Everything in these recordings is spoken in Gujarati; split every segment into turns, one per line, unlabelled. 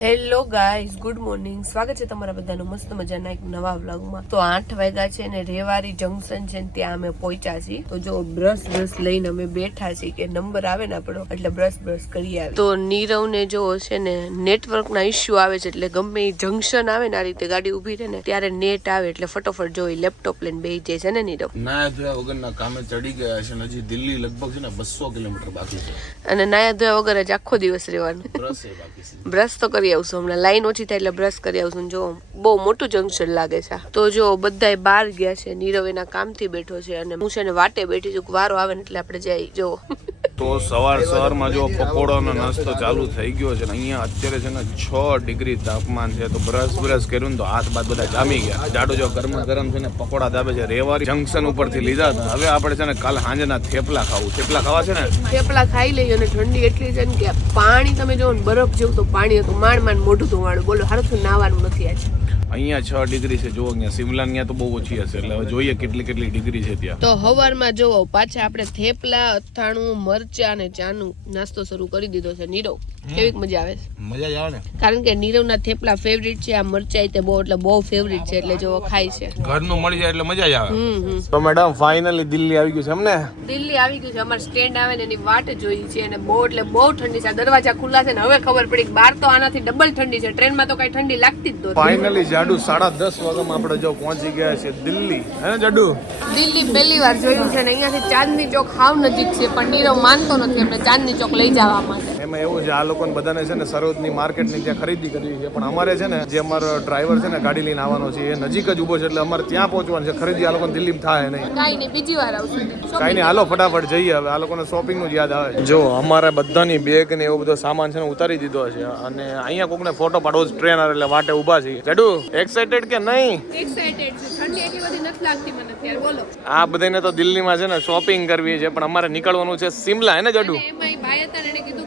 હેલો ગાઈઝ ગુડ મોર્નિંગ સ્વાગત છે તમારા બધાનું મસ્ત મજાના એક નવા વ્લોગમાં તો આઠ વાગ્યા છે ને રેવારી જંકશન છે ને ત્યાં અમે પહોંચ્યા છીએ. તો જો બ્રશ બ્રશ લઈને અમે બેઠા છીએ કે નંબર આવે ને આપણો એટલે બ્રશ બ્રશ કરી આવે તો નીરવ ને જો છે ને નેટવર્ક ના ઇસ્યુ આવે છે એટલે ગમે એ જંકશન આવે ને આ રીતે ગાડી ઊભી રહે ને ત્યારે નેટ આવે એટલે ફટોફટ જો લેપટોપ લઈને બેસી જાય છે ને નીરવ.
નાયા ધોયા વગરના કામે ચડી ગયા છે હજી દિલ્હી લગભગ છે ને બસો કિલોમીટર બાકી છે.
અને નાયા ધોયા વગર જ આખો દિવસ રહેવાનું.
બ્રશ
તો કરી આવશું હમણાં. લાઈન ઓછી થાય એટલે બ્રશ કરી આવશું. જો, બહુ મોટું જંકશન લાગે છે. તો જો, બધાય બહાર ગયા છે. નીરવ એના કામથી બેઠો છે અને હું છે ને વાટે બેઠી છું. વારો આવે ને એટલે આપણે જઈ, જો.
તો સવાર સવારમાં જો પકોડાનો નાસ્તો ચાલુ થઈ ગયો છે ને, અહીંયા અત્યારે છે ને છ ડિગ્રી તાપમાન છે, તો બ્રશ બ્રશ કર્યું ને તો હાથ બાદ બધા જામી ગયા. જાડો જો ગરમા ગરમ છે ને પકોડા દાબે છે, રેવારી જંકશન ઉપરથી લીધા હતા. હવે આપણે છે ને કાલ સાંજના થેપલા ખાવું. થેપલા ખાવા છે ને?
થેપલા ખાઈ લઈએ અને ઠંડી એટલી છે ને કે પાણી તમે જો બરફ જેવું તો પાણી હતું, માંડ માંડ મોઢું ધોવાણું. બોલો, હારું નાવાનું નથી આજે.
અહીંયા છ ડિગ્રી છે. જો અહીંયા સિમલા અહીંયા તો બહુ ઓછી હશે. એટલે હવે જોઈએ કેટલી કેટલી ડિગ્રી છે ત્યાં.
તો હવારમાં જોવો પાછા આપણે થેપલા, અથાણું, મરચા અને ચાનું નાસ્તો શરૂ કરી દીધો છે નીરવ. કેવી મજા આવે
મજા જ આવે ને.
કારણ કે નીરવના થેપલા ફેવરિટ છે આ મરચાઈ તે બહુ એટલે બહુ ફેવરિટ છે એટલે જો ખાય છે.
ઘરનું મળી જાય એટલે મજા જ આવે. તો મેડમ ફાઇનલી દિલ્હી આવી ગયું છે અમને
દિલ્હી આવી ગયું છે અમાર સ્ટેન્ડ આવે ને એની વાટ જોઈ છે અને બહુ એટલે બહુ ઠંડી છે. દરવાજા ખુલ્લા છે ને હવે ખબર પડી કે બહાર તો આનાથી ડબલ ઠંડી છે. ટ્રેનમાં તો કઈ ઠંડી લાગતી જ નહોતી.
ફાઇનલી જાડુ સાડા દસ વાગ્યામાં આપણે જો પહોંચી ગયા છે દિલ્હી. હે જાડુ?
દિલ્હી પહેલી વાર જોયું છે ને અહીંયાથી ચાંદની ચોક હાવ નજીક છે પણ નીરવ માનતો નથી એમને ચાંદની ચોક લઈ જવા માટે.
એમાં એવું છે લોકોને બધાને છે ને સરોજની માર્કેટની ત્યાં ખરીદી કરવી છે પણ અમારે છે ને જે અમારો ડ્રાઈવર છે ને ગાડી લઈને આવવાનો છે એ નજીક જ ઊભો છે એટલે અમારે ત્યાં પહોંચવાનું છે. ખરીદી આ લોકોને દિલ્હી થાય નહીં.
કાંઈ નહીં બીજી વાર આવશું.
કાંઈ નહીં હાલો ફટાફટ જઈએ હવે. આ લોકોને શોપિંગનું જ યાદ આવે. જો અમારે બધાની બેગ ને એવો બધો સામાન છે ને ઉતારી દીધો છે. અને અહીંયા કોકને ફોટો પાડવો જ ટ્રેન એટલે વાટે ઊભા છે. જાડુ એક્સાઇટેડ કે નહીં?
એક્સાઇટેડ છે. ઠંડી એટલી બધી નથી લાગતી મને અત્યારે બોલો.
આ બધાને તો દિલ્હીમાં છે ને શોપિંગ કરવી છે પણ અમારે નીકળવાનું છે સિમલા હે ને જાડુ?
એમાં ભાઈ હતા એને કીધું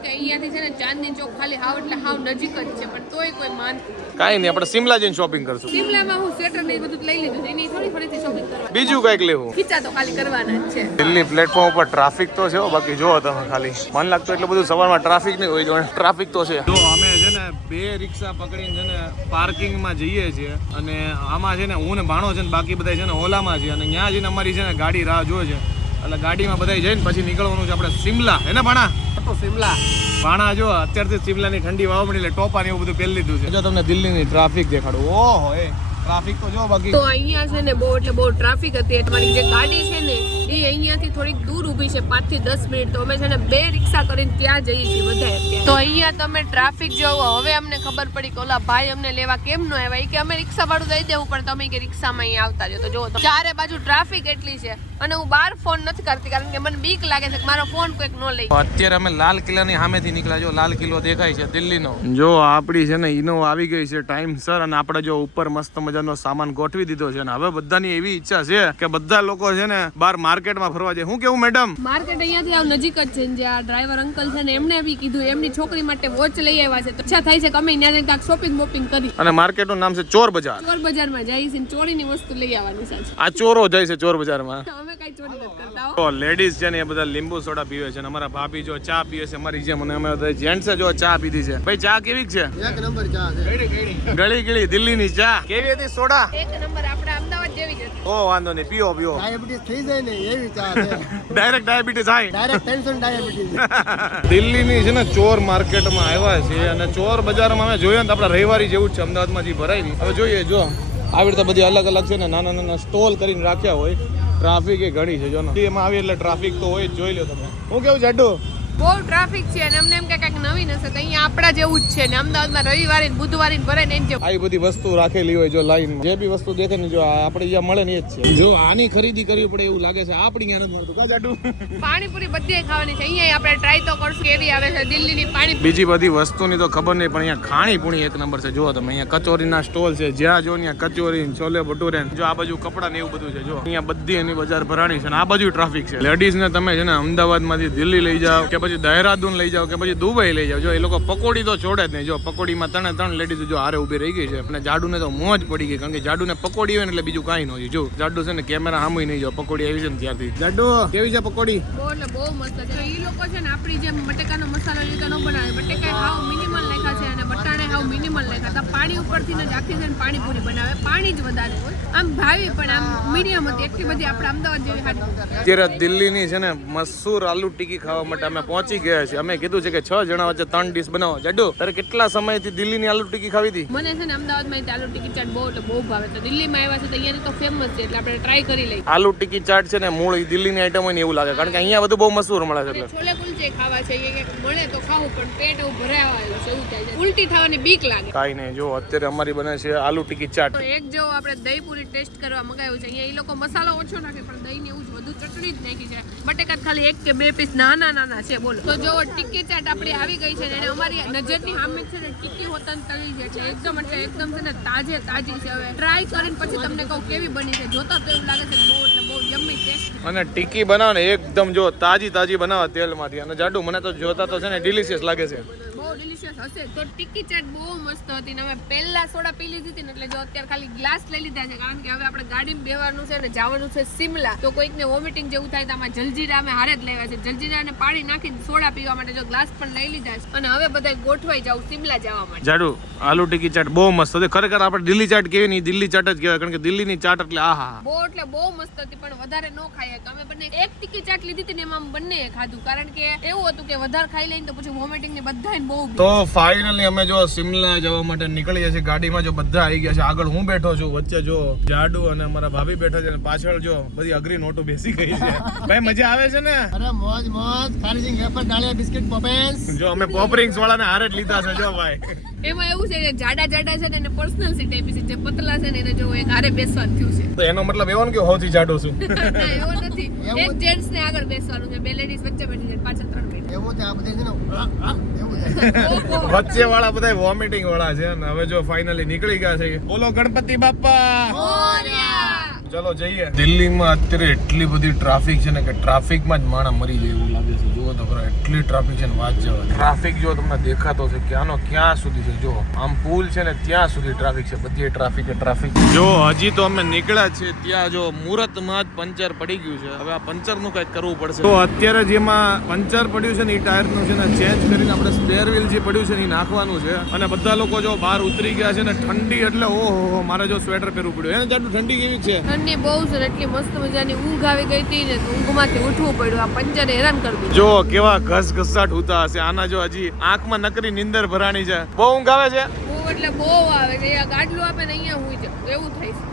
ચાંદની ચોક ખાલી હાવ એટલે હાવ નજીક જ છે પણ તોય કોઈ માનતું
કાંઈ નહીં આપણે સિમલા જઈને શોપિંગ કરશું.
સિમલામાં હું સ્વેટર ને બધું લઈ લીધું એની થોડી ફરીથી શોપિંગ કરવા.
બીજું કંઈક લેવું?
ખીચા તો ખાલી કરવાના જ છે.
દિલ્હી પ્લેટફોર્મ ઉપર ટ્રાફિક તો છે બાકી જો તમે ખાલી. મને લાગતું એટલું બધું સવારમાં ટ્રાફિક નહીં હોય જો ટ્રાફિક તો છે. જો અમે છે ને બે રિક્ષા પકડીને છે ને પાર્કિંગમાં જઈએ છીએ અને આમાં છે ને હું ને ભાણો છે ને બાકી બધા છે ને ઓલામાં છે અને ત્યાં જઈને અમારી છે ને ગાડી રાહ જોવે છે. એટલે ગાડીમાં બધા જઈને પછી નીકળવાનું છે આપણે સિમલા. હે ને ભાણા?
તો
ભાણા જો અત્યારથી શિમલાની ઠંડી વાવ મળી એટલે ટોપા ને એવું બધું પહેરી લીધું છે. જો તમને દિલ્હીની ટ્રાફિક દેખાડું. ઓહો એ ટ્રાફિક તો જો બાકી
તો અહીંયા છે ને બહુ એટલે બહુ ટ્રાફિક હતી એટલે તમારી જે ગાડી છે ને એ અહીંયાથી થોડીક દૂર ઊભી છે પાંચથી દસ મિનિટ. તો અમે છે ને બે રિક્ષા કરીને ત્યાં જઈએ છીએ બધા તો અહીંયા તમે ટ્રાફિક જોવો હવે અમને ખબર પડી કે ઓલા ભાઈ અમને લેવા કેમ નો આવ્યા? એ કે અમે રિક્ષા વાળું દઈ દેવું પણ તમે કે રિક્ષામાં અહીંયા આવતા રહ્યો. તો જો ચારે બાજુ ટ્રાફિક એટલી છે અને હું બહાર ફોન નથી કરતી કારણ કે મને બીક લાગે છે કે મારો ફોન કોઈક નો લઈ.
અત્યારે અમે લાલ કિલ્લાની સામેથી નીકળ્યા જો લાલ કિલ્લો દેખાય છે દિલ્હીનો. જો આપણી છે ને ઇનો આવી ગઈ છે ટાઈમ સર અને આપણે જો ઉપર મસ્ત મજાનો સામાન ગોઠવી દીધો છે. અને હવે બધાની એવી ઈચ્છા છે કે બધા લોકો છે ને બહાર માર્કેટમાં ફરવા જાય. હું કેવું મેડમ?
માર્કેટ અહીંયાથી આવ નજીક જ છે. ને જે આ ડ્રાઈવર અંકલ છે ને એમને બી કીધું એમની છોકરી માટે વોચ લઈ આવ્યા છે. તો ઈચ્છા થાય છે કે અમે ત્યાં જઈને કાંઈક શોપિંગ બોપિંગ કરી.
અને માર્કેટનું નામ છે ચોર બજાર.
ચોર બજારમાં જાય છે ચોરી ચોરીની વસ્તુ લઈ આવવાની સાચી
આ ચોરો જાય છે ચોર બજારમાં.
અમે કઈ ચોરી નથી કરતા
તો લેડીઝ છે ને એ બધા લીંબુ સોડા પીવે છે અને અમારા ભાભી જો ચા પીવે છે અમારી જેમ અને અમે બધા જેન્ટ્સ જો ચા પીધી છે. ભાઈ ચા કેવી છે?
એક નંબર ચા છે.
ગળી ગળી દિલ્હીની ચા. કેવી હતી સોડા?
એક નંબર આપણે અમદાવાદ જેવી જ હતી
ઓ વાંધો નહીં પીઓ પીઓ.
ડાયાબિટીસ થઈ જાય ને એવી ચા છે.
Direct diabetes high
direct tension diabetes
દિલ્હીની છે ને ચોર માર્કેટમાં આવ્યા છે અને ચોર બજારમાં અમે જોઈએ ને તો આપણે રવિવારી જેવું જ છે અમદાવાદમાં જે ભરાય હવે જોઈએ જો આવી રીતે બધી અલગ અલગ છે ને નાના નાના સ્ટોલ કરીને રાખ્યા હોય ટ્રાફિક એ ઘણી છે જો ને. એમાં આવી એટલે ટ્રાફિક તો હોય જ જોઈ લો તમે. હું કેવું જાડુ
બહુ ટ્રાફિક છે અને અમને એમ કે કંઈક નવીન હશે તો અહીંયા આપણા જેવું જ છે ને અમદાવાદમાં રવિવારે ને બુધવારે ને ભરાય ને એમ જેવું.
આવી બધી વસ્તુ રાખેલી હોય જો લાઈન જે બી વસ્તુ દેખે ને જો આપણે અહીંયા મળે ને એ જ છે. જો આની ખરીદી કરવી પડે એવું લાગે છે આપણી ત્યાં નથી મળતું. કા જાડુ?
પાણીપુરી બધી ખાવાની છે. અહીંયા આપણે ટ્રાય તો કરશું. કેવી આવે છે? દિલ્હીની પાણી
બીજી બધી વસ્તુની તો ખબર નહીં પણ અહીંયા ખાણી પૂણી એક નંબર છે. જો તમે અહીંયા કચોરીના સ્ટોલ છે. જ્યાં જો ત્યાં કચોરી છોલે ભટુરે જો આ બાજુ કપડા ને એવું બધું છે. જો અહીંયા બધી એની બજાર ભરાણી છે અને આ બાજુ ટ્રાફિક છે. લેડીઝ ને તમે છે ને અમદાવાદમાંથી દિલ્હી લઈ જાઓ કે પછી દહેરાદૂન લઈ જાઓ કે પછી દુબઈ લઈ જાઓ. જો એ લોકો પકોડી તો છોડે જ નહીં. જો પકોડીમાં ત્રણે ત્રણ લેડીઝ જો હારે ઊભી રહી ગઈ છે. અને જાડુને તો મોજ પડી ગઈ કારણ કે જાડુને પકોડી હોય ને એટલે બીજું કાંઈ ન હોય. જો જાડુ છે ને કેમેરા સામુય નહીં જો પકોડી આવી છે ને ત્યારથી. જાડુ કેવી છે પકોડી?
બહુ એટલે બહુ મસ્ત છે. એ લોકો છે ને આપણી જેમ બટેકાનો મસાલો લીધા ન બનાવે. બટેકા હાવ મિનિમલ નાખ્યા છે અને બટાણે હાવ મિનિમલ નાખ્યા હતા. પાણી ઉપરથી ને આખી જઈને પાણીપુરી બનાવે. પાણી જ વધારે હોય. આમ ભાવી પણ આમ મીડિયમ હતી. એટલી બધી આપણે અમદાવાદ જેવી હારી.
અત્યારે દિલ્હીની છે ને મસૂર આલુ ટીકી ખાવા માટે અમે પહોંચી ગયા છે અમે કીધું છે કે છ જણા વચ્ચે ત્રણ ડીશ બનાવો. જાડુ તારે કેટલા સમયથી દિલ્હીની આલુ ટીકી ખાવી હતી?
મને છે ને અમદાવાદમાં આલુ ટીકી ચાટ બહુ એટલે બહુ ભાવે. તો દિલ્હીમાં આવ્યા છે તો અહીંયા તો ફેમસ છે એટલે આપણે ટ્રાય કરી લઈએ.
આલુ ટીકી ચાટ છે ને મૂળ દિલ્હીની આઈટમ હોય ને એવું લાગે. કારણ કે અહીંયા બધું બહુ મશહૂર મળે છે એટલે.
છોલે કુલચે ખાવા છે એ મળે તો ખાવું પણ પેટ એવું ભરાયેલું છે એવું થાય છે. ઉલટી થવાની બીક લાગે.
કાઈ નહીં જો અત્યારે અમારી બને છે આલુ ટીકી ચાટ.
તો એક જેવો આપણે દહીં પૂરી ટેસ્ટ કરવા મગાવ્યું છે અહીંયા એ લોકો મસાલો ઓછો નાખે પણ દહીં ને એવું જ વધુ ચટણી જ નાખી છે. બટેકા ખાલી એક કે બે પીસ નાના નાના છે બોલો. તો જો ટિક્કી ચાટ આપણી આવી ગઈ છે ને અમારી નજરની સામે છે ને ટિક્કી હોતન તળી છે એટલે એકદમ એટલે એકદમ છે ને તાજે તાજી છે હવે. ટ્રાય કરીને પછી તમને કહું કેવી બની છે. જોતા તો એવું લાગે છે બહુ એટલે બહુ યમ્મી છે
અને ટીકી બનાવો ને એકદમ જો તાજી તાજી બનાવો તેલમાંથી. અને જાડુ મને તો જોતા તો છે ને ડિલિશિયસ લાગે છે.
બહુ ડિલિશિયસ હશે. તો ટિક્કી ચાટ બહુ મસ્ત હતી ને અમે પહેલા સોડા પી લીધી હતી ને એટલે જો અત્યારે ખાલી ગ્લાસ લઈ લીધા છે કારણ કે હવે આપણે ગાડીમાં બેવાનું છે ને જવાનું છે સિમલા તો કોઈકને વોમિટિંગ જેવું થાય તો આમાં જલજીરા અમે હારે જ લેવા છે. જલજીરા ને પાણી નાખીને સોડા પીવા માટે જો ગ્લાસ પણ લઈ લીધા છે. અને હવે બધા ગોઠવાઈ જાવ સિમલા જવા માટે.
જાડુ આલુ ટીકી ચાટ બહુ મસ્ત હતી. ખરેખર આપણે દિલ્હી ચાટ કેવી નહીં દિલ્હી ચાટ જ કહેવાય કારણ કે દિલ્હીની ચાટ એટલે આહા
બહુ એટલે બહુ મસ્ત હતી પણ વધારે ન ખાઈએ. તો અમે બંને એક ટિક્કી ચાટ લીધી હતી ને એમાં બંને ખાધું. કારણ કે એવું હતું કે વધારે ખાઈ લઈને તો પછી વોમિટિંગ ને બધાને બહુ
તો ફાઇનલી અમે જો સિમલા જવા માટે નીકળીએ છીએ. ગાડીમાં જો બધા આવી ગયા છે. આગળ હું બેઠો છું. વચ્ચે જો જાડુ અને અમારા ભાભી બેઠા છે અને પાછળ જો બધી અઘરી નોટો બેસી ગઈ છે. ભાઈ મજા આવે છે ને?
અરે મોજ મોજ. ખારી સિંગ વેફર ડાળિયા બિસ્કિટ પોપેન્સ.
જો અમે પોપરિંગ્સ વાળાને હારે જ લીધા છે જો ભાઈ.
એમાં એવું છે કે જાડા જાડા છે ને એને પર્સનલ સીટ આપી છે. જે પતલા છે ને એને જો એક હારે બેસવાનું થયું છે.
તો એનો મતલબ એવો ને કે હોથી જાડો છું.
ના, એવો નથી. એક જેન્ટ્સ ને આગળ બેસવાનું છે. બે લેડીઝ વચ્ચે બેઠી છે પાછળ ત્રણ
વચ્ચે વાળા બધા વોમિટિંગ વાળા છે અને હવે જો ફાઇનલી નીકળી ગયા છે બોલો ગણપતિ બાપા. ચલો જઈએ. દિલ્હીમાં અત્યારે એટલી બધી ટ્રાફિક છે ને કે ટ્રાફિકમાં જ માણસ મરી જાય એવું લાગે છે. જુઓ તો ખરા એટલી ટ્રાફિક છે ને વાત જવા ટ્રાફિક જો તમને દેખાતો છે ક્યાંનો ક્યાં સુધી છે જો આમ પુલ છે ને ત્યાં સુધી ટ્રાફિક છે બધી ટ્રાફિક ટ્રાફિક જો હજી તો અમે નીકળ્યા છે ત્યાં જો મુહૂર્તમાં જ પંચર પડી ગયું છે. હવે આ પંચરનું કંઈક કરવું પડશે. તો અત્યારે જેમાં પંચર પડ્યું છે ને એ ટાયરનું છે ને ચેન્જ કરીને આપણે સ્પેર વ્હીલ જે પડ્યું છે ને એ નાખવાનું છે. અને બધા લોકો જો બહાર ઉતરી ગયા છે ને ઠંડી એટલે ઓહો મારે જો સ્વેટર પહેરવું પડ્યું. એને જાડું ઠંડી કેવી છે?
ઠંડી બહુ સર એટલી મસ્ત મજાની ઊંઘ આવી ગઈ હતી ને ઊંઘમાંથી ઉઠવું પડ્યું. આ પંચરે હેરાન કરી
જો કેવા ઘસ ઘસાટ હોતા હશે. આના જો હજી આંખમાં નકરી નિંદર ભરાણી છે. બહુ ઊંઘ આવે છે?
બહુ એટલે બહુ આવે છે. આ ગાડલું આપે ને અહીંયા હુઈ જાવ એવું થાય છે.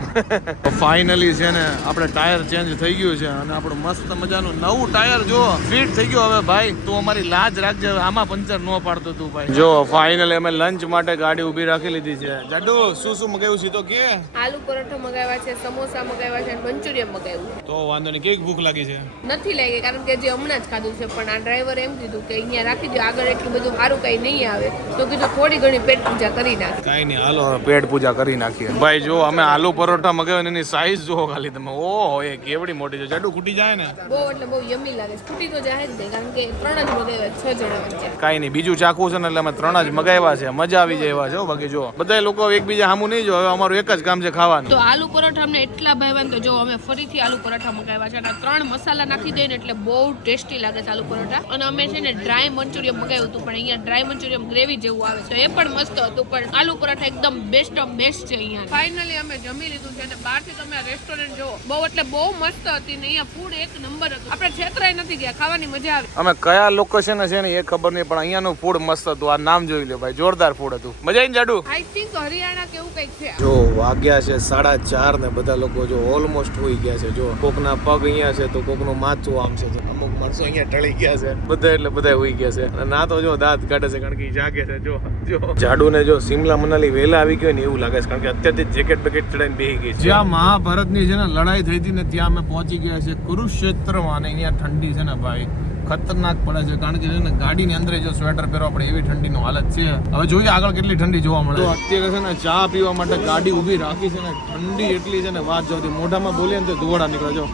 ફાઇનલી છે ને આપણે ટાયર ચેન્જ થઈ ગયું છે અને આપણું મસ્ત મજાનું નવું ટાયર જો ફિટ થઈ ગયું હવે ભાઈ. તું અમારી લાજ રાખજે આમાં પંચર ન પાડતો તું ભાઈ. જો ફાઇનલી અમે લંચ માટે ગાડી ઊભી રાખી લીધી છે. જાડુ શું શું મગાવ્યું છે તો કે?
આલુ પરોઠા મગાવ્યા છે સમોસા મગાવ્યા છે અને મંચુરિયન મગાવ્યું.
તો વાંધો નહીં કેવી ભૂખ લાગી છે?
નથી લાગી કારણ કે જે હમણાં જ ખાધું છે પણ આ ડ્રાઈવર એમ કીધું કે અહીંયા રાખી દો આગળ એટલું બધું સારું કઈ નહીં આવે. તો કીધું થોડી ઘણી પેટ પૂજા કરી નાખી
કઈ નહીં હાલો. પેટ પૂજા કરી નાખીએ. ભાઈ જો અમે આલુ પરોઠા મગાવ્યા ને એની સાઈઝ જુઓ ખાલી તમે. ઓહો એ કેવડી મોટી છે. જાડું ખૂટી જાય ને?
બહુ એટલે બહુ યમી લાગે. છે ફૂટી તો જાય જ નહીં કારણ કે ત્રણ જ મગાવ્યા છ જણા કાઈ
કાંઈ નહીં બીજું ચાખવું છે ને એટલે અમે ત્રણ જ મગાવ્યા છે. મજા આવી જાય એવા છે બાકી જો બધા લોકો એકબીજા સામું નહીં જો હવે અમારું એક જ કામ છે ખાવાનું.
તો આલુ પરોઠા અમને એટલા ભાવ્યા ને તો જો અમે ફરીથી આલુ પરોઠા મગાવ્યા છે. અને ત્રણ મસાલા નાખી દઈએ ને એટલે બહુ ટેસ્ટી લાગે છે આલુ પરોઠા. અને અમે છે ને ડ્રાય મંચુરિયન મગાવ્યું હતું પણ અહીંયા ડ્રાય મંચુરિયન ગ્રેવી જેવું આવે છે. એ પણ મસ્ત હતું પણ આલુ પરોઠા એકદમ બેસ્ટ ઓફ બેસ્ટ છે અહીંયા. ફાઇનલી અમે જમી લીધું છે અને બહારથી તમે રેસ્ટોરન્ટ જુઓ. બહુ એટલે બહુ મસ્ત હતી ને અહીંયા ફૂડ એક નંબર હતું. આપણે છેતરાય નથી ગયા ખાવાની મજા આવી.
અમે કયા લોકેશન છે ને એ ખબર નહીં પણ અહીંયાનું ફૂડ મસ્ત હતું. આ નામ જોઈ લો ભાઈ જોરદાર ફૂડ હતું. મજા આવીને જાડુ?
આઈ થિંક હરિયાણા કેવું કંઈક છે.
જો વાગ્યા છે સાડા ચાર ને બધા લોકો જો ઓલમોસ્ટ હોઈ ગયા છે. જો કોકના પગ અહીંયા છે તો કોકનું માથું આમ છે. અમુક માણસો અહીંયા ટળી ગયા છે. બધા એટલે બધા હોઈ ગયા છે. અને ના તો જો દાંત કાઢે છે કારણ કે જાગે છે. જો જો. જાડુ ને જો સિમલા મનાલી વેલા આવી ગયો ને એવું લાગે છે કારણ કે અત્યારથી જેકેટ બેકેટ ચડાઈને બેહી ગઈ છે. જ્યાં મહાભારતની છે ને લડાઈ થઈ હતી ને ત્યાં અમે પહોંચી ગયા છે કુરુક્ષેત્રમાં અને અહીંયા ઠંડી છે ને ભાઈ. ખતરનાક પડે છે. કારણ કે છે ને ગાડીની અંદર જો સ્વેટર પહેરવા પડે એવી ઠંડીનો હાલત છે. હવે જોઈએ આગળ કેટલી ઠંડી જોવા મળે. તો અત્યારે છે ને ચા પીવા માટે ગાડી ઊભી રાખી છે ને. ઠંડી એટલી છે ને વાત જોતી મોઢામાં બોલીએ ને તો ધોવાડા નીકળે. જો.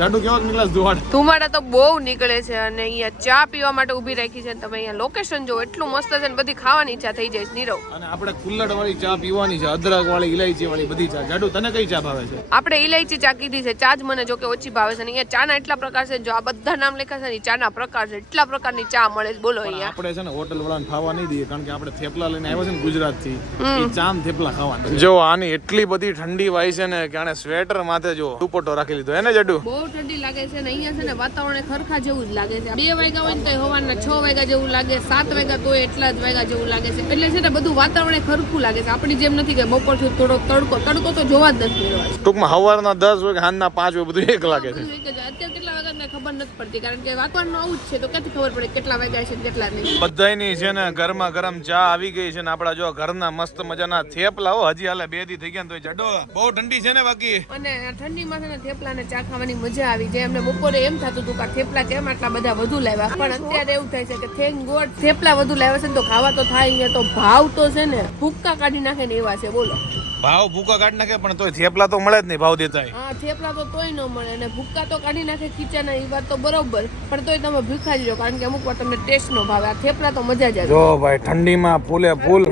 જાડુ કેવા નીકળ્યા ધુવાડ?
ધુમાડા તો બહુ નીકળે છે અને અહીંયા ચા પીવા માટે ઊભી રાખી છે તમે અહીંયા લોકેશન જો એટલું મસ્ત છે ને બધી ખાવાની ઈચ્છા થઈ જાય છે નીરવ.
અને આપણે કુલ્લડ વાળી ચા પીવાની છે અદરક વાળી ઇલાયચી વાળી બધી ચા. જાડુ તને કઈ ચા ભાવે છે?
આપણે ઇલાયચી ચા કીધી છે ચા જ મને જો કે ઓછી ભાવે છે અને અહીંયા ચાના એટલા પ્રકાર છે જો આ બધા નામ લખ્યા છે ને ચાના પ્રકાર છે એટલા પ્રકારની ચા મળે છે બોલો અહીંયા.
આપણે છે ને હોટલ વાળાને ખાવા નહીં દઈએ કારણ કે આપણે થેપલા લઈને આવ્યા છે ને ગુજરાતથી એ ચામ થેપલા ખાવાના જો આની એટલી બધી ઠંડી વાય છે ને કે આને સ્વેટર માથે જો દુપટ્ટો રાખી લીધો. એને
બહુ ઠંડી લાગે છે ને અહીંયા છે ને વાતાવરણ ખરખા જેવું જ લાગે છે. બે વાગ્યા હોય ને તો હવાના છ વાગ્યા જેવું લાગે સાત વાગ્યા તો એટલા જ વાગ્યા જેવું લાગે છે. એટલે છે ને બધું વાતાવરણ ખરખું લાગે છે. આપણી જેમ નથી કે બપોરથી થોડો તડકો તડકો તો જોવા જ નથી મળવા
ટૂંકમાં સવારના દસ વાગે સાંજના પાંચ વાગે બધું એક લાગે છે.
અત્યારે કેટલા વાગ્યા ને ખબર નથી પડતી કારણ કે વાતાવરણ આવું જ છે તો ક્યાંથી ખબર પડે કેટલા વાગ્યા છે કેટલા નહીં.
બધાયની છે ને ગરમા ગરમ ચા આવી ગઈ છે ને આપડા જો ઘરના મસ્ત મજાના થેપલા હો હજી હાલે બે દી થઈ ગયા તો જડો બહુ ઠંડી છે ને બાકી.
અને ઠંડીમાં છે ને થેપલા ને ચા ખાવાની મજા આવી જાય. એમને બપોરે એમ થતું હતું કે થેપલા કેમ આટલા બધા વધુ લાવ્યા? પણ અત્યારે એવું થાય છે કે થેન્ક ગોડ, થેપલા વધુ લાવ્યા છે ને તો ખાવા તો થાય ને તો ભાવ તો છે ને ભૂક્કા કાઢી નાખે ને એવા છે. બોલો.
ભાવ ભૂકા કાઢી નાખે પણ તોય થેપલા તો મળે જ નહીં ભાવ દેતા
હા થેપલા તો તોય ન મળે અને ભૂકા તો કાઢી નાખે ખીચાના એ વાત તો બરોબર પણ તોય તમે ભૂખા જ રહો કારણ કે અમુક વાર તમને ટેસ્ટ નો ભાવે. આ થેપલા તો મજા જ આવે.
જો ભાઈ ઠંડીમાં ફૂલે ફૂલ.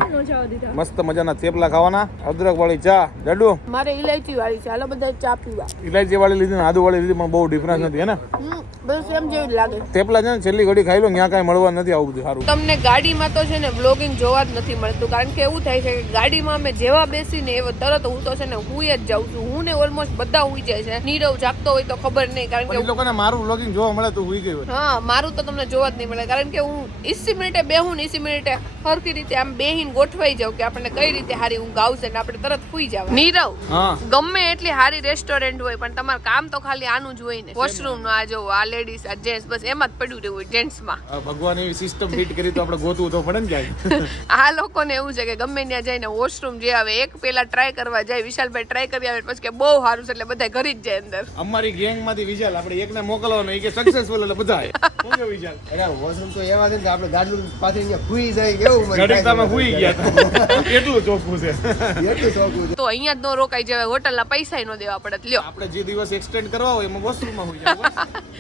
મસ્ત મજાના થેપલા ખાવાના. અદરક વાળી ચા. ડડુ
મારે ઇલાયચી વાળી છે. હાલો બધા ચા પીવા.
ઇલાયચી વાળી લીધી ને આદુ વાળી લીધી પણ બહુ ડિફરન્સ નથી હે ને?
બધું સેમ જેવું જ લાગે.
થેપલા છે ને છેલ્લી ઘડી ખાઈ લો ત્યાં કાંઈ મળવા નથી આવું બધું સારું.
તમને ગાડીમાં તો છે ને બ્લોગિંગ જોવા જ નથી મળતું કારણ કે એવું થાય છે કે ગાડીમાં અમે જેવા બેસીને એવો તરત હું તો છે ને હુઈ જ જાઉં છું. હું ને ઓલમોસ્ટ બધા હુઈ જાય છે. નીરવ જાગતો હોય તો ખબર નહીં કારણ કે
લોકોને મારું વ્લોગિંગ જોવા મળે તો હુઈ ગયું
હા મારું તો તમને જોવા જ નહીં મળે કારણ કે હું ઇસી મિનિટે બેહું ને ઇસી મિનિટે સરખી રીતે આમ બેહીને ગોઠવાઈ જાઉં કે આપણને કઈ રીતે હારી ઊંઘ આવશે ને આપણે તરત હુઈ જાવ નીરવ
હા.
ગમે એટલી હારી રેસ્ટોરન્ટ હોય પણ તમારું કામ તો ખાલી આનું જ હોય ને. વોશરૂમનું આ જો આ લેડીઝ આ જેન્ટ્સ બસ એમાં જ પડ્યું રહેવું જેન્ટ્સમાં.
આ ભગવાન એવી સિસ્ટમ ફિટ કરી તો આપણે ગોતવું તો પડે ને જાય
આ લોકોને એવું છે કે ગમે ત્યાં જઈને વોશરૂમ જે આવે એક પેલા ટ્રાય કરવા જાય વિશાલભાઈ ટ્રાય કરી આવે પછી કે બહુ સારું છે એટલે બધા ઘરી જ જાય અંદર.
અમારી ગેંગમાંથી વિશાલ આપણે એકને મોકલવાનો એ કે સક્સેસફુલ એટલે બધા વિશાલ?
અરે વોશરૂમ તો એવા છે કે આપણે ગાડલું પાછી અહીંયા ફૂઈ જાય એવું મને
ઘડીક તમે
કાંઈ
ગયા. એટલું ચોખ્ખું છે.
એટલું ચોખ્ખું છે.
તો અહીંયા જ નો રોકાઈ જવાય હોટલના પૈસા નો દેવા પડે. લ્યો.
આપણે જે દિવસ એક્સટેન્ડ કરવા હોય એમાં વોશરૂમમાં હોઈ જાય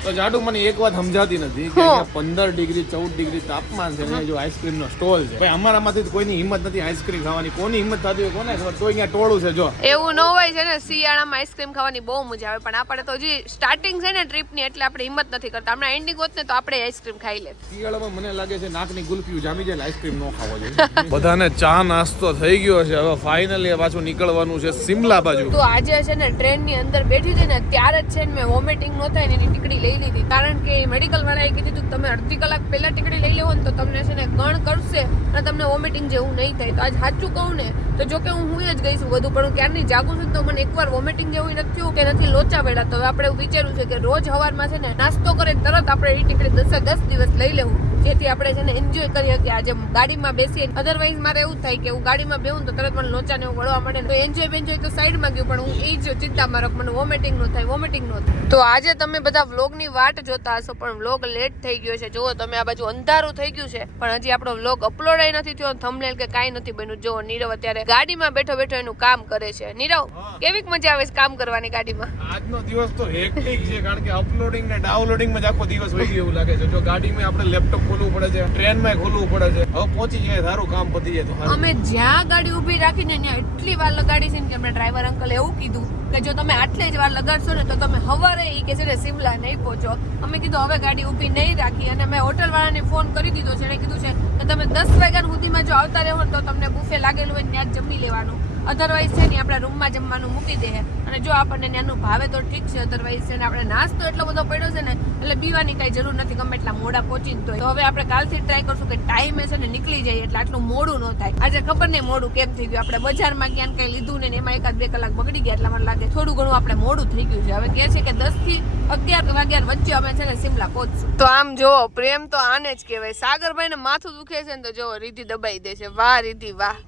તો જાડુ મને એક વાત સમજાતી નથી કે પંદર ડિગ્રી ચૌદ ડિગ્રી તાપમાન છે અને જો આઈસ્ક્રીમ નો સ્ટોલ છે. ભાઈ અમારામાંથી તો કોઈની હિંમત નથી આઈસ્ક્રીમ ખાવાની. કોની હિંમત થતી હોય કોને ખબર? તો અહીંયા ટોળું છે જો.
એવું ન હોય છે ને શિયાળામાં આઈસ્ક્રીમ ખાવાની બહુ મજા આવે. પણ આપણે તો હજી સ્ટાર્ટિંગ છે ને ટ્રીપની એટલે આપણે હિંમત નથી કરતા. હમણાં એન્ડિંગ હોત ને તો આપણે આઈસ્ક્રીમ ખાઈ લે
શિયાળામાં મને લાગે છે નાકની ગુલ્ફી જામી જાય આઈસ્ક્રીમ નો ખાવો જોઈએ. બધાને ચા નાસ્તો થઈ ગયો છે. હવે ફાઇનલી પાછું નીકળવાનું છે સિમલા બાજુ.
તો આજે છે ને ટ્રેનની અંદર બેઠી હતી ને ત્યારે જ છે ને મેં વોમિટિંગ ન થાય ને એની ટીકડી લઈ લીધી. કારણ કે મેડિકલ વાળાએ કીધું હતું તમે અડધી કલાક પહેલાં ટીકડી લઈ લેવો ને તો તમને છે ને ગણ કરશે અને તમને વોમિટિંગ જેવું નહીં થાય. તો આજ સાચું કહું ને, તો જો કે હું હું જ ગઈ છું બધું પણ હું ક્યારની જાગું છું તો મને એકવાર વોમિટિંગ જેવું નથી થયું કે નથી લોચા વેળા તો હવે આપણે વિચાર્યું છે કે રોજ સવારમાં છે ને નાસ્તો કરે તરત આપણે એ ટીકડી દસે દસ દિવસ લઈ લેવું. જેથી આપણે છે ને એન્જોય કરી શકીએ આજે ગાડીમાં બેસીએ. અધરવાઇઝ મારે એવું થાય કે હું ગાડીમાં બેહું તો તરત મને લોચા ને એવું વળવા મળે તો એન્જોય બેન્જોય તો સાઈડમાં ગયું પણ હું એ જ ચિંતામાં રખ મને વોમિટિંગ નો થાય વોમિટિંગનું થાય. તો આજે તમે બધા વ્લોગની વાટ જોતા હશો પણ વ્લોગ લેટ થઈ ગયો છે. જુઓ તમે આ બાજુ અંધારું થઈ ગયું છે પણ હજી આપણો વ્લોગ અપલોડ નથી થયો થમલેલ કે કાંઈ નથી બન્યું. જુઓ નીરવ અત્યારે ગાડીમાં બેઠો બેઠો એનું કામ કરે છે. નીરવ કેવીક મજા આવે છે કામ કરવાની ગાડીમાં?
આજનો દિવસ તો હેક્ટિક છે કારણ કે અપલોડિંગ ને ડાઉનલોડિંગમાં આખો દિવસ વહી ગયો એવું લાગે છે. જો ગાડીમાં આપણે લેપટોપ ખોલવું પડે છે, ટ્રેનમાં ખોલવું પડે છે. હવે પહોંચી જાય સારું કામ પતી જાય તો
અમે જ્યાં ગાડી ઊભી રાખીને ત્યાં એટલી વાર લગાડી છે કે અમે ડ્રાઈવર અંકલ એવું કીધું કે જો તમે આટલી જ વાર લગાડશો ને તો તમે હવારે એ કે છે ને સિમલા નહીં પહોંચો. અમે કીધું હવે ગાડી ઊભી નહીં રાખી અને મેં હોટલ વાળાને ફોન કરી દીધો. છે એને કીધું છે કે તમે દસ વાગ્યા સુધીમાં જો આવતા રહો ને તો તમને બુફે લાગેલું હોય ત્યાં જ જમી લેવાનું. અધરવાઇઝ છે ને આપણે રૂમમાં જમવાનું મૂકી દે અને જો આપણને એનું ભાવે તો ઠીક છે અધરવાઇઝ છે ને આપણે નાસ્તો એટલો બધો પડ્યો છે ને, એટલે પીવાની કાંઈ જરૂર નથી, ગમે એટલા મોડા પહોંચીને તો હવે આપણે કાલથી ટ્રાય કરશું કે ટાઈમે છે ને નીકળી જાય એટલે આટલું મોડું ન થાય. આજે ખબર નહીં મોડું કેમ થઈ ગયું. આપણે બજારમાં ક્યાં કંઈ લીધું ને એમાં એકાદ બે કલાક બગડી ગયા એટલા મને લાગે થોડું ઘણું આપણે મોડું થઈ ગયું છે. હવે કહે છે કે દસથી અગિયાર વાગ્યા વચ્ચે અમે છે ને સિમલા પહોંચશું. તો આમ જો પ્રેમ તો આને જ કહેવાય. સાગરભાઈ ને માથું દુખે છે ને તો જો રીધી દબાઈ દે છે. વાહ, રીધી, વાહ.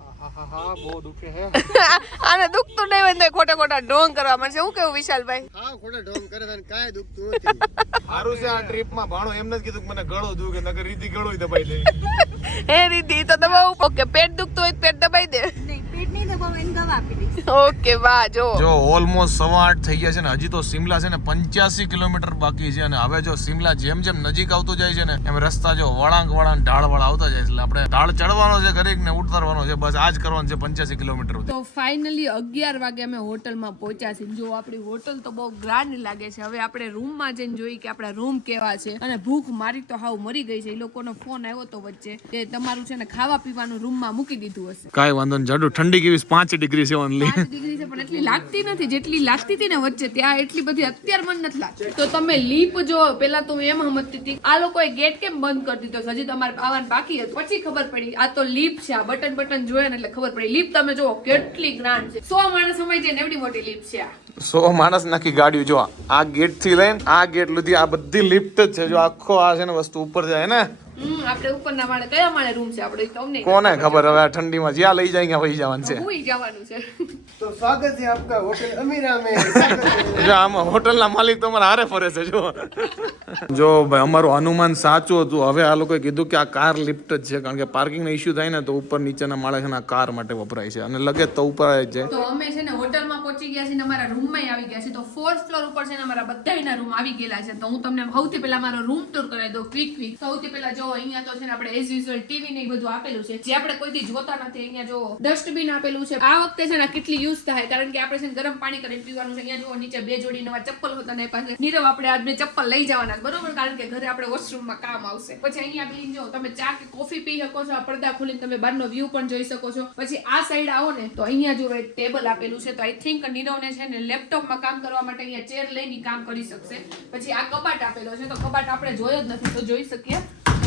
આને દુખતું નહીં હોય ને ખોટા ખોટા ઢોંગ કરવા મળશે હું કેવું વિશાલભાઈ?
હા ખોટા ઢોંગ કરે છે કાંઈ દુખતું નથી.
સારું છે આ ટ્રીપમાં. ભાણો એમ નથી કીધું કે મને ગળો દુખે નકર રીતિ ગળો દબાઈ દે.
હે રીતિ તો દબાવું. ઓકે પેટ દુખતું હોય પેટ દબાઈ દે. ઓકે વાહ જો.
જો ઓલમોસ્ટ સવા આઠ થઈ ગયા છે ને હજી તો સિમલા છે ને પંચ્યાસી કિલોમીટર બાકી છે અને હવે જો સિમલા જેમ જેમ નજીક આવતું જાય છે ને એમ રસ્તા જો વળાંક વળાંક ઢાળ વાળા આવતા જાય છે. એટલે આપણે ઢાળ ચડવાનો છે ઘરેક ને ઉતરવાનો છે બસ આજ કરવાનું છે પંચ્યાસી કિલોમીટર
તો ફાઇનલી અગિયાર વાગે અમે હોટલમાં પહોંચ્યા છીએ. જો આપણી હોટલ તો બહુ ગ્રાન્ડ લાગે છે. હવે આપણે રૂમમાં જઈને જોઈએ કે આપણા રૂમ કેવા છે. અને ભૂખ મારી તો હાવ મરી ગઈ છે. એ લોકોનો ફોન આવ્યો તો વચ્ચે કે તમારું છે ને ખાવા પીવાનું રૂમમાં મૂકી દીધું હશે.
કાંઈ વાંધો નહીં જાડુ ઠંડી કેવી? પાંચ ડિગ્રી છે ઓનલી
ડિગ્રી છે પણ એટલી લાગતી નથી. જેટલી લાગતી હતી ને વચ્ચે ત્યાં એટલી બધી અત્યારે મને નથી લાગતી. તો તમે લીપ જો પેલા તો એમ સમજતી હતી આ લોકોએ ગેટ કેમ બંધ કરી દીધો હજી તમારે આવવાનું બાકી હતું પછી ખબર પડી આ તો લીપ છે આ બટન બટન જોયા ને એટલે ખબર પડી. લીપ તમે જો કેટલી ગ્રાન્ડ છે. સો માણસ સમય છે એવડી મોટી લીપ છે આ.
સો માણસ નાખી ગાડીઓ જો આ ગેટથી લઈને આ ગેટ સુધી આ બધી લિફ્ટ જ છે. જો આખો આ છે ને વસ્તુ ઉપર જાય ને?
આપણે ઉપરના માળે કયા માળે રૂમ છે? આપણે તમને
કોને ખબર હવે આ ઠંડીમાં જ્યાં લઈ જાય ત્યાં વહી જવાનું છે.
હું જવાનું છે.
તો સ્વાગત છે આપકા હોટેલ અમીરા
જો આમાં હોટલના માલિક તો અમારા હારે ફરે છે જો જો ભાઈ અમારું અનુમાન સાચું હતું. હવે આ લોકોએ કીધું કે આ કાર લિફ્ટ જ છે કારણ કે પાર્કિંગનો ઇશ્યુ થાય ને તો ઉપર નીચેના માળે છે કાર માટે વપરાય છે. અને લગે તો ઉપર આવી જાય
તો અમે છે ને હોટલમાં પહોંચી ગયા છીએ ને અમારા રૂમમાં આવી ગયા છે તો ફોર્થ ફ્લોર ઉપર છે ને અમારા બધાના રૂમ આવી ગયેલા છે. તો હું તમને સૌથી પહેલા મારો રૂમ ટૂર કરાવી દઉં ક્વિક ક્વિક સૌથી પહેલા જો અહીંયા તો છે ને આપણે એઝ યુઝ્યુઅલ ટીવી ને બધું આપેલું છે. જે આપણે કોઈથી જોતા નથી, અહીંયા જો ડસ્ટબિન આપેલું છે. આ વખતે છે ને કેટલી યુઝ થાય, કારણ કે આપણે છે ને ગરમ પાણી કરીને પીવાનું છે. અહીંયા જો નીચે બે જોડી નવા ચપ્પલ હોતા ને પાસે. નીરવ આપણે આજ બે ચપ્પલ લઈ જવાના બરોબર? કારણ કે ઘરે આપણે વોશરૂમમાં કામ આવશે. પછી અહીંયા બી જો, તમે ચા કે કોફી પી શકો છો, આ પડદા ખોલીને તમે બહારનો વ્યૂ પણ જોઈ શકો છો. પછી આ સાઈડ આવો ને, તો અહીંયા જો એક ટેબલ આપેલું છે. તો આઈ થિંક નીરવને છે ને લેપટોપમાં કામ કરવા માટે અહીંયા ચેર લઈને કામ કરી શકશે. પછી આ કબાટ આપેલો છે. તો કબાટ આપણે જોયો જ નથી, તો જોઈ શકીએ.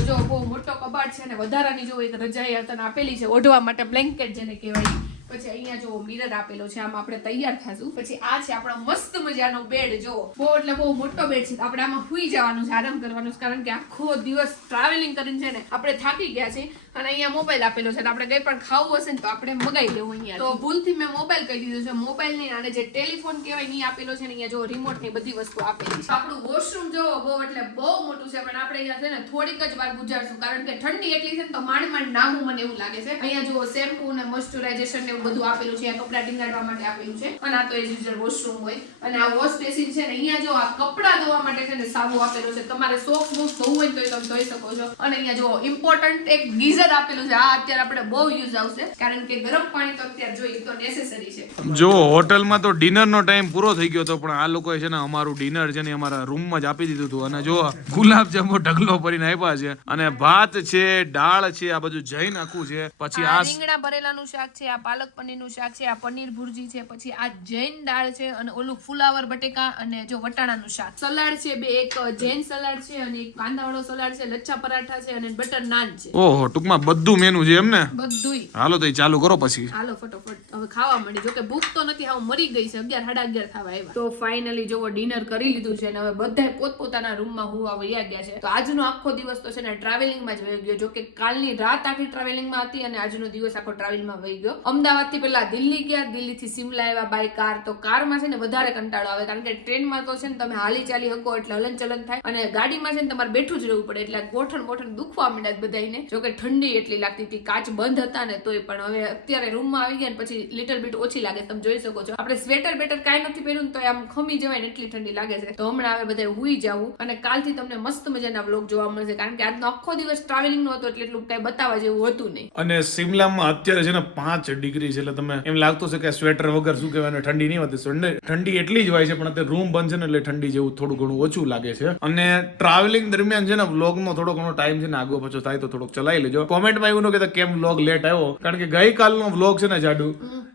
જો બહુ મોટો કબાટ છે ને વધારાની જો એક રજાઈ તને આપેલી છે, ઓઢવા માટે બ્લેન્કેટ જેને કહેવાય. પછી અહીંયા જો મિરર આપેલો છે, આમાં આપણે તૈયાર થાશું. પછી આ છે આપણો મસ્ત મજાનો બેડ જો. બહુ એટલે બહુ મોટો બેડ છે. આપણે આમાં સુઈ જવાનું છે, આરામ કરવાનું છે, કારણ કે આખો દિવસ ટ્રાવેલિંગ કરીને છે ને આપણે થાકી ગયા છે અને અહીંયા મોબાઈલ આપેલો છે. આપણે કંઈ પણ ખાવું હશે ને તો આપણે મગાઈ લેવું અહીંયા તો ભૂલથી મેં મોબાઈલ કહી દીધું છે. મોબાઈલની અને જે ટેલિફોન કહેવાય નહીં આપેલો છે ને અહીંયા જો રિમોટની બધી વસ્તુ આપેલી છે. આપણું વોશરૂમ જો બહુ એટલે બહુ મોટું છે, પણ આપણે અહીંયા છે ને થોડીક જ વાર ગુજારશું. કારણ કે ઠંડી એટલી છે ને તો માંડ માંડ નામું મને એવું લાગે છે. અહીંયા જો શેમ્પુ ને મોઇસ્ચરાઇઝેશન ને એવું બધું આપેલું છે. કપડા ટીંગાડવા માટે આપેલું છે. અને આ તો એઝ યુઝર વોશરૂમ હોય. અને આ વોશ બેસિન છે ને અહીંયા જો આ કપડાં ધોવા માટે છે ને સાબુ આપેલો છે. તમારે સોપ બુક ધોવું હોય ને તો તમે ધોઈ શકો છો. અને અહીંયા જો ઇમ્પોર્ટન્ટ એક ગીઝર આપેલું છે. આ અત્યારે આપણે બહુ યુઝ આવશે. કારણ કે ગરમ પાણી તો અત્યારે જોઈએ તો નેસેસરી છે.
જો હોટલમાં તો ડિનરનો ટાઈમ પૂરો થઈ ગયો હતો પણ આ લોકોએ છે ને અમારું ડિનર છે ને અમારા રૂમમાં જ આપી દીધું હતું. અને જો ગુલાબ જાંબુ ઢગલો ભરીને આપ્યા છે. અને ભાત છે દાળ છે આ બધું જૈન આખું છે. પછી
આ
આ
રીંગણા ભરેલાનું શાક છે આ પાલક પનીરનું શાક છે આ પનીર ભુરજી છે પછી આ જૈન દાળ છે અને ઓલું ફુલાવર બટેકા અને જો વટાણાનું શાક. સલાડ છે બે એક જૈન સલાડ છે અને એક કાંદાવાળો સલાડ છે લચ્છા પરાઠા છે અને બટર નાન છે.
ઓહો ટૂંકમાં બધું મેનુ છે એમ ને
બધુંય.
હાલો તો એ ચાલુ કરો પછી.
હાલો ફટોફટ. હવે ખાવા મળી જોકે ભૂખ તો નથી હાવ મરી ગઈ છે. અગિયાર સાડા અગિયાર થવા આવ્યા. તો ફાઇનલી જોવો ડિનર કરી લીધું છે અને હવે બધા પોતપોતાના રૂમમાં હુવા વયા ગયા છે. તો આજનો આખો દિવસ તો છે ને ટ્રાવેલિંગમાં જ વહી ગયો. જોકે કાલની રાત આખી ટ્રાવેલિંગમાં હતી અને આજનો દિવસ આખો ટ્રાવેલિંગમાં વહી ગયો. અમદાવાદથી પેલા દિલ્હી ગયા. દિલ્હી થી સિમલા આવ્યા બાય કાર તો કારમાં છે ને વધારે કંટાળો આવે. કારણ કે ટ્રેનમાં તો છે ને તમે હાલી ચાલી શકો એટલે હલન ચલન થાય. અને ગાડીમાં છે ને તમારે બેઠું જ રહેવું પડે. એટલે ગોઠણ ગોઠણ દુખવા માંડ્યા બધાને જોકે ઠંડી એટલી લાગતી હતી, કાચ બંધ હતા ને તોય પણ હવે અત્યારે રૂમમાં આવી ગયા ને પછી લિટલ બીટ ઓછી લાગે તમે જોઈ શકો છો. આપણે સ્વેટર બેટર કાંઈ નથી પહેર્યું તો આમ ખમી જવાય ને એટલી ઠંડી લાગે છે. તો હમણાં હવે બધા હુઈ જવું અને કાલથી તમને મસ્ત મજાના વ્લોગ જોવા મળશે, કારણ કે આજનો આખો દિવસ ટ્રાવેલિંગ નો હતો એટલે એટલું કઈ બતાવવા જેવું હતું નહીં.
અને શિમલામાં અત્યારે છે ને પાંચ ડિગ્રી છે, એટલે તમે એમ લાગતું છે કે સ્વેટર વગર શું કહેવાય ઠંડી નહીં હોતી ઠંડી ઠંડી એટલી જ હોય છે, પણ અત્યારે રૂમ બંધ છે ને એટલે ઠંડી જેવું થોડું ઘણું ઓછું લાગે છે. અને ટ્રાવેલિંગ દરમિયાન છે ને વ્લોગનો થોડો ઘણો ટાઈમ છે ને આગો પાછો થાય તો થોડોક ચલાવી લેજો. કોમેન્ટમાં એવું ન કહેતા કેમ વ્લોગ લેટ આવ્યો. કારણ કે ગઈકાલનો વ્લોગ છે ને જાડુ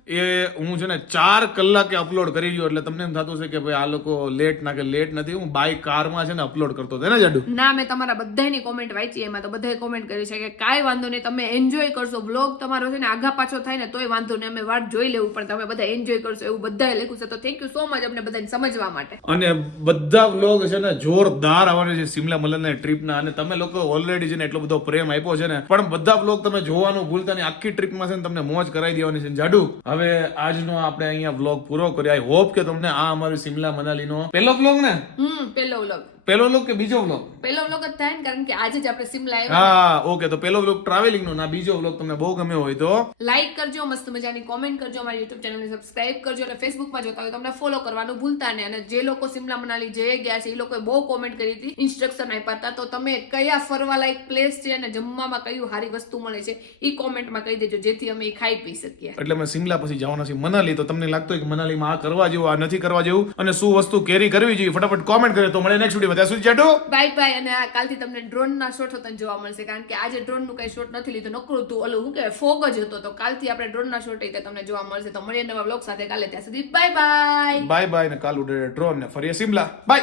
એ હું છે ને ચાર કલાકે અપલોડ કરી રહ્યો એટલે તમને એમ થતું છે કે ભાઈ આ લોકો લેટ ના કે લેટ નથી. હું બાય કારમાં છે ને અપલોડ કરતો હતો. ને જાડુ?
ના મેં તમારા બધાની કોમેન્ટ વાંચી. એમાં તો બધાએ કોમેન્ટ કરી છે કે કાંઈ વાંધો નહીં તમે એન્જોય કરશો. બ્લોગ તમારો છે ને આગા પાછો થાય ને તોય વાંધો નહીં. અમે વાટ જોઈ લેવું પણ તમે બધા એન્જોય કરશો એવું બધાએ લખ્યું છે. તો થેન્ક યુ સો મચ અમને બધાને સમજવા માટે.
અને બધા વ્લોગ છે ને જોરદાર આવવાના છે સિમલા મલનના ટ્રીપના અને તમે લોકો ઓલરેડી છે ને એટલો બધો પ્રેમ આપ્યો છે ને. પણ બધા બ્લોગ તમે જોવાનું ભૂલતા નહીં. આખી ટ્રીપમાં છે ને તમને મોજ કરાવી દેવાની છે. જાડુ હવે આજનો આપણે અહીંયા વ્લોગ પૂરો કર્યો. આઈ હોપ કે તમને આ અમારી સિમલા મનાલીનો પહેલો વ્લોગ ને?
હમ, પહેલો વ્લોગ
પેલો વ્લોગ કે બીજો વ્લોગ
પહેલો વ્લોગ જ થાય ને કારણ કે આજે જ આપણે સિમલા આવ્યા.
હા ઓકે તો પેલો વ્લોગ ટ્રાવેલિંગ નો ના બીજો વ્લોગ તમને બહુ ગમ્યો હોય તો.
લાઈક કરજો મસ્ત મજાની કોમેન્ટ કરજો અમારી YouTube ચેનલ ને સબસ્ક્રાઇબ કરજો અને ફેસબુકમાં જોતા હોય તમને ફોલો કરવાનું ભૂલતા નહીં. અને જે લોકો સિમલા મનાલી જઈ ગયા છે એ લોકોએ બહુ કોમેન્ટ કરી હતી ઇન્સ્ટ્રક્શન આપ્યા હતા. તો તમે કયા ફરવા લાયક પ્લેસ છે અને જમવામાં કયું સારી વસ્તુ મળે છે એ કોમેન્ટમાં કહી દેજો જેથી અમે ખાઈ પી શકીએ.
એટલે અમે સિમલા પછી જવાના છીએ મનાલી. તો તમને લાગતું હોય કે મનાલીમાં આ કરવા જેવું આ નથી કરવા જેવું અને શું વસ્તુ કેરી કરવી જોઈએ ફટાફટ કોમેન્ટ કરે તો મળે નેક્સ્ટ વીડિયો ત્યાં સુધી ચાટો
બાય બાય અને આ કાલથી તમને ડ્રોન ના શોટ તને જોવા મળશે. કારણ કે આજે ડ્રોનનું કઈ શોટ નથી લીધું નકરું હતું ઓલું હું કે ફોગ જ હતો. તો કાલથી આપણે ડ્રોનના શોટ તમને જોવા મળશે. તો મળીએ નવા બ્લોગ સાથે. કાલે ત્યાં સુધી બાય બાય
બાય બાય ને કાલ ઉડે ડ્રોન ને ફરીએ. સિમલા બાય